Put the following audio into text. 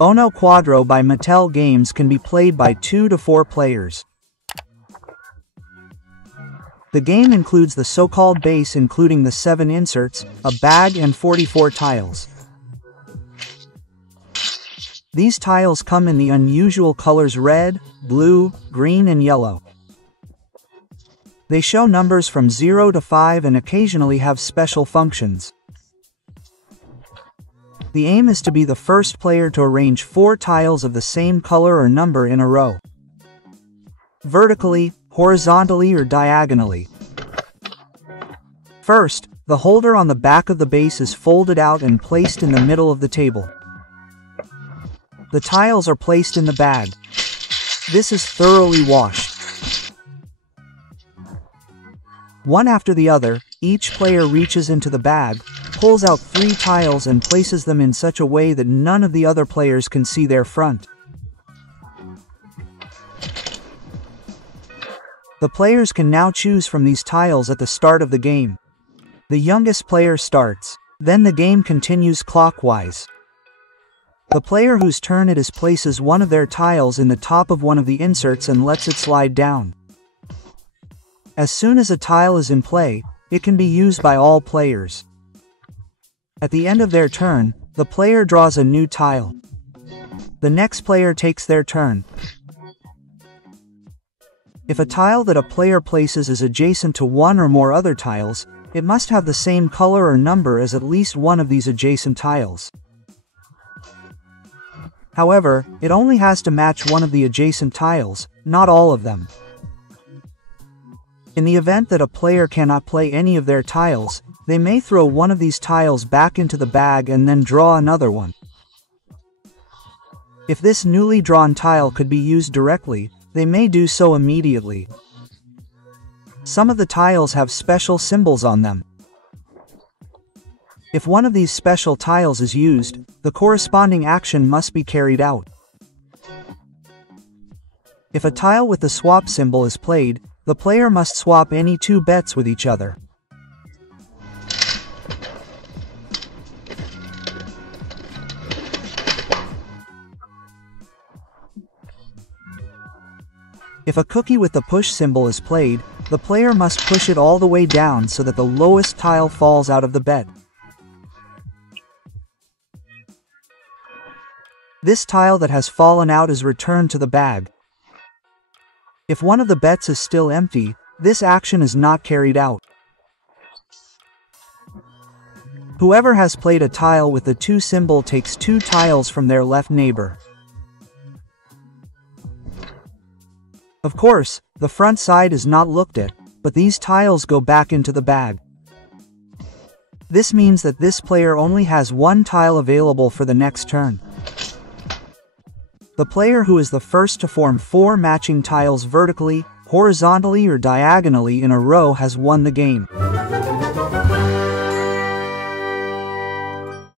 UNO QUATRO by Mattel Games can be played by 2 to 4 players. The game includes the so-called base, including the 7 inserts, a bag and 44 tiles. These tiles come in the unusual colors red, blue, green and yellow. They show numbers from 0 to 5 and occasionally have special functions. The aim is to be the first player to arrange 4 tiles of the same color or number in a row, vertically, horizontally or diagonally. First, the holder on the back of the base is folded out and placed in the middle of the table. The tiles are placed in the bag. This is thoroughly washed. One after the other, each player reaches into the bag, pulls out 3 tiles and places them in such a way that none of the other players can see their front. The players can now choose from these tiles at the start of the game. The youngest player starts. Then the game continues clockwise. The player whose turn it is places one of their tiles in the top of one of the inserts and lets it slide down. As soon as a tile is in play, it can be used by all players. At the end of their turn, the player draws a new tile. The next player takes their turn. If a tile that a player places is adjacent to one or more other tiles, it must have the same color or number as at least one of these adjacent tiles. However, it only has to match one of the adjacent tiles, not all of them. In the event that a player cannot play any of their tiles, they may throw one of these tiles back into the bag and then draw another one. If this newly drawn tile could be used directly, they may do so immediately. Some of the tiles have special symbols on them. If one of these special tiles is used, the corresponding action must be carried out. If a tile with the swap symbol is played, the player must swap any 2 bets with each other. If a cookie with the push symbol is played, the player must push it all the way down so that the lowest tile falls out of the bet. This tile that has fallen out is returned to the bag. If one of the bets is still empty, this action is not carried out. Whoever has played a tile with the 2 symbol takes 2 tiles from their left neighbor. Of course, the front side is not looked at, but these tiles go back into the bag. This means that this player only has 1 tile available for the next turn. The player who is the first to form 4 matching tiles vertically, horizontally or diagonally in a row has won the game.